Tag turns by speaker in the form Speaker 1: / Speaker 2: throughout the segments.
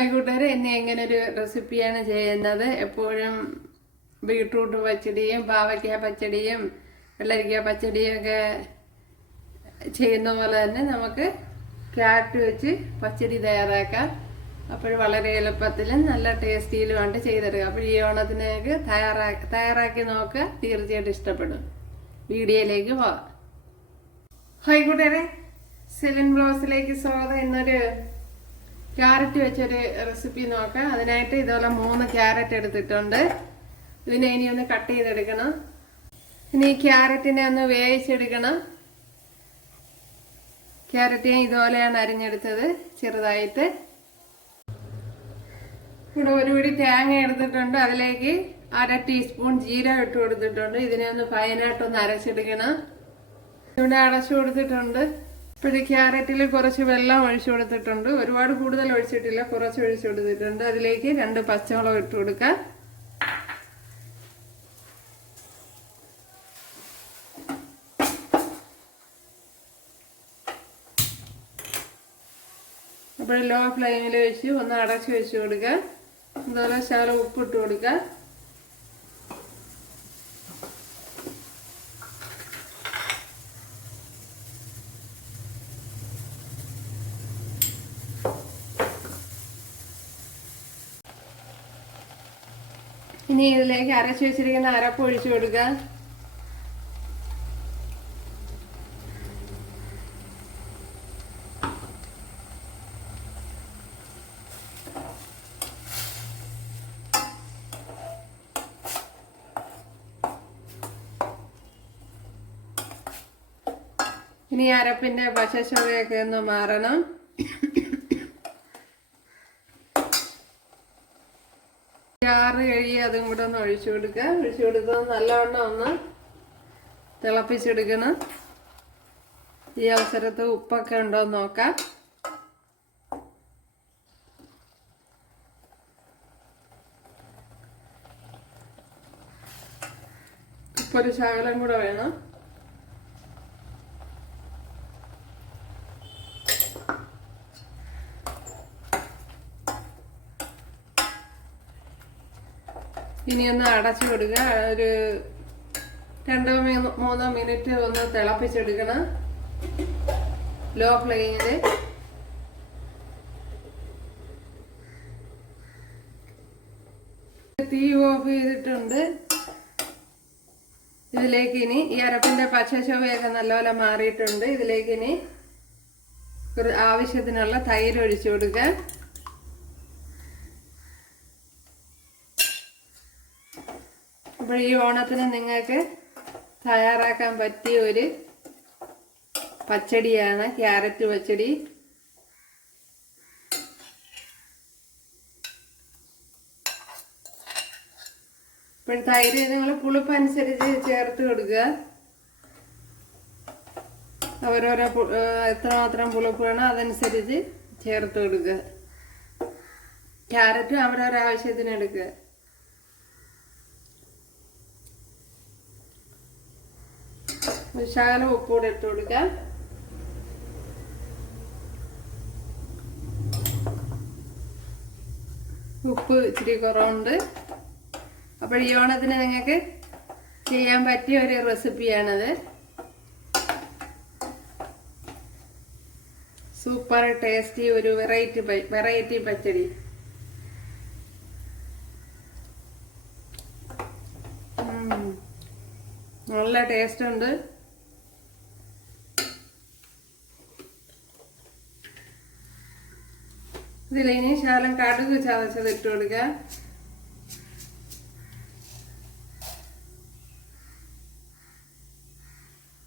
Speaker 1: Hi കൂട്ടുകാരെ എന്നെ എങ്ങനെ ഒരു റെസിപ്പിയാണ് ചെയ്യുന്നത്. എപ്പോഴും ബീട്രൂട്ട് പച്ചടിയും പാവയ്ക്ക പച്ചടിയും വെള്ളരിക്ക പച്ചടിയും ഒക്കെ ചെയ്യുന്ന പോലെ തന്നെ നമുക്ക് ക്യാരറ്റ് വെച്ച് പച്ചടി തയ്യാറാക്കാം. അപ്പോൾ വളരെ എളുപ്പത്തിലും നല്ല ടേസ്റ്റിയിലുമാണ് ചെയ്തെടുക്കുക അപ്പോൾ ഈ ഓണത്തിനേക്ക് തയ്യാറാക്കി തയ്യാറാക്കി നോക്കുക. തീർച്ചയായിട്ടും ഇഷ്ടപ്പെടും. വീഡിയോയിലേക്ക് പോവാം. ഹായ് കൂട്ടുകാരെ. സെവൻ ബ്ലോസിലേക്ക് സ്വാഗതം. എന്നൊരു ക്യാരറ്റ് വെച്ചൊരു റെസിപ്പി നോക്കാം. അതിനായിട്ട് ഇതുപോലെ മൂന്ന് ക്യാരറ്റ് എടുത്തിട്ടുണ്ട്. ഇതിനെ ഇനി ഒന്ന് കട്ട് ചെയ്തെടുക്കണം. ഇനി ഈ ക്യാരറ്റിനെ ഒന്ന് വേവിച്ചെടുക്കണം. ക്യാരറ്റ് ഞാൻ ഇതുപോലെയാണ് അരിഞ്ഞെടുത്തത് ചെറുതായിട്ട്. ഇവിടെ ഒരു പിടി തേങ്ങ എടുത്തിട്ടുണ്ട്. അതിലേക്ക് അര ടീസ്പൂൺ ജീരകം ഇട്ട് കൊടുത്തിട്ടുണ്ട്. ഇതിനെ ഒന്ന് ഫൈനായിട്ടൊന്ന് അരച്ചെടുക്കണം. ഇവിടെ അടച്ചു കൊടുത്തിട്ടുണ്ട്. ഇപ്പോഴേ ക്യാരറ്റിൽ കുറച്ച് വെള്ളം ഒഴിച്ചു കൊടുത്തിട്ടുണ്ട്. ഒരുപാട് കൂടുതൽ ഒഴിച്ചിട്ടില്ല. കുറച്ച് ഒഴിച്ചു കൊടുത്തിട്ടുണ്ട്. അതിലേക്ക് രണ്ട് പച്ചമുളക് ഇട്ട് കൊടുക്കാം. അപ്പോൾ ലോ ഫ്ലെയിമിൽ വെച്ച് ഒന്ന് അടച്ചു വെച്ച് കൊടുക്കുക അതുപോലെ ശകലം ഉപ്പിട്ട് കൊടുക്കുക ഇനി ഇതിലേക്ക് അരച്ചു വെച്ചിരിക്കുന്ന അരപ്പ് ഒഴിച്ചു കൊടുക്കുക ഇനി അരപ്പിന്റെ പശച്ചുവയൊക്കെ ഒന്ന് മാറണം. ചാറ് കഴുകി അതും കൂടെ ഒന്ന് ഒഴിച്ചു കൊടുക്കുക ഒഴിച്ചു കൊടുത്തത് നല്ലവണ്ണം ഒന്ന് തിളപ്പിച്ചെടുക്കണം. ഈ അവസരത്ത് ഉപ്പൊക്കെ ഉണ്ടോ എന്ന് നോക്കാം. ഉപ്പൊരു ശകലം കൂടെ വേണം. ഇനി ഒന്ന് അടച്ചു കൊടുക്കുക ഒരു രണ്ടോ മൂന്നോ- മിനിറ്റ് ഒന്ന് തിളപ്പിച്ചെടുക്കണം. ലോ. ഫ്ലെയിമിൽ തീ ഓഫ് ചെയ്തിട്ടുണ്ട്. ഇതിലേക്ക് ഇനി ഈ അരപ്പിന്റെ പച്ച ചുവയൊക്കെ നല്ലപോലെ മാറിയിട്ടുണ്ട്. ഇതിലേക്ക് ഇനി ആവശ്യത്തിനുള്ള തൈര് ഒഴിച്ചു കൊടുക്കുക അപ്പോൾ ഈ ഓണത്തിന് നിങ്ങൾക്ക് തയ്യാറാക്കാൻ പറ്റിയ ഒരു പച്ചടിയാണ് ക്യാരറ്റ് പച്ചടി. ഇപ്പോൾ തൈര് നിങ്ങൾ പുളിപ്പനുസരിച്ച് ചേർത്ത് കൊടുക്കുക. ഓരോരോ എത്ര മാത്രം എത്രമാത്രം പുളിപ്പ് വേണോ അതനുസരിച്ച് ചേർത്ത് കൊടുക്കുക. ക്യാരറ്റും അവരവരാവശ്യത്തിന് എടുക്കുക. ശകലം ഉപ്പ് ഇട്ട് കൊടുക്കാം. ഉപ്പ് ഇച്ചിരി കുറവുണ്ട്. അപ്പോൾ ഈ ഓണത്തിന് നിങ്ങൾക്ക് ചെയ്യാൻ പറ്റിയ ഒരു റെസിപ്പിയാണത്. സൂപ്പർ ടേസ്റ്റി ഒരു വെറൈറ്റി വെറൈറ്റി പച്ചടി. നല്ല ടേസ്റ്റ് ഉണ്ട്. ഇതിലിനി ശകലം കടുക് ചതച്ചത് ഇട്ട് കൊടുക്കുക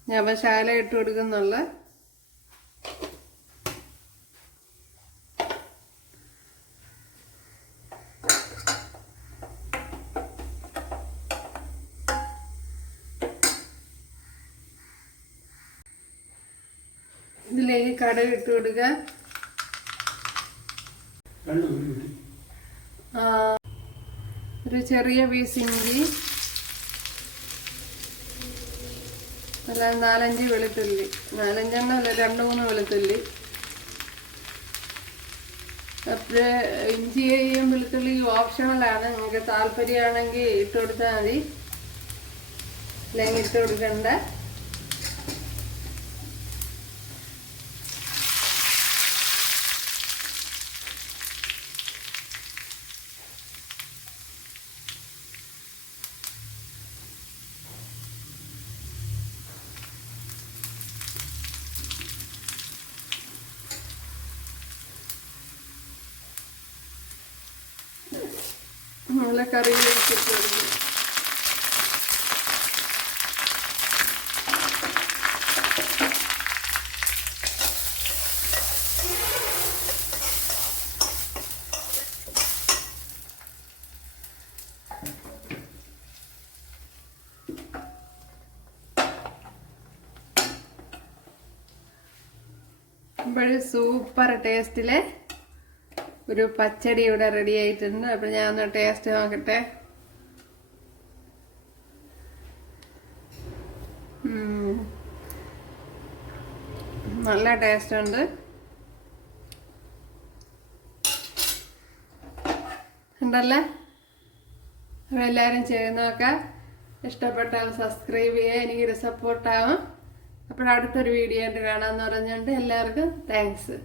Speaker 1: ഞാൻ അപ്പം ഇട്ട് കൊടുക്കുന്നുള്ള. ഇതിലേക്ക് കടുക് ഇട്ട് കൊടുക്കുക ഒരു ചെറിയ പീസ് ഇഞ്ചി അല്ല നാലഞ്ച് വെളുത്തുള്ളി. നാലഞ്ചെണ്ണം അല്ല രണ്ട് മൂന്ന് വെളുത്തുള്ളി. അപ്പോൾ ഇഞ്ചിയും വെളുത്തുള്ളിയും ഓപ്ഷണലാണ് നിങ്ങൾക്ക് താല്പര്യമാണെങ്കിൽ ഇട്ട് കൊടുത്താൽ മതി. അല്ലെങ്കിൽ ഇട്ട് കൊടുക്കണ്ട. നല്ല കറിയിലേക്ക് സൂപ്പർ ടേസ്റ്റിലെ ഒരു പച്ചടി ഇവിടെ റെഡി ആയിട്ടുണ്ട്. അപ്പൊ ഞാൻ ഒന്ന് ടേസ്റ്റ് നോക്കട്ടെ. നല്ല ടേസ്റ്റ് ഉണ്ട്. ഉണ്ടല്ലേ? അപ്പൊ എല്ലാവരും ചെയ്യുന്നതൊക്കെ ഇഷ്ടപ്പെട്ടാൽ സബ്സ്ക്രൈബ് ചെയ്യുക. എനിക്കൊരു സപ്പോർട്ടാവും അപ്പോൾ അടുത്തൊരു വീഡിയോ ആയിട്ട് കാണാമെന്ന് പറഞ്ഞുകൊണ്ട് എല്ലാവർക്കും താങ്ക്സ്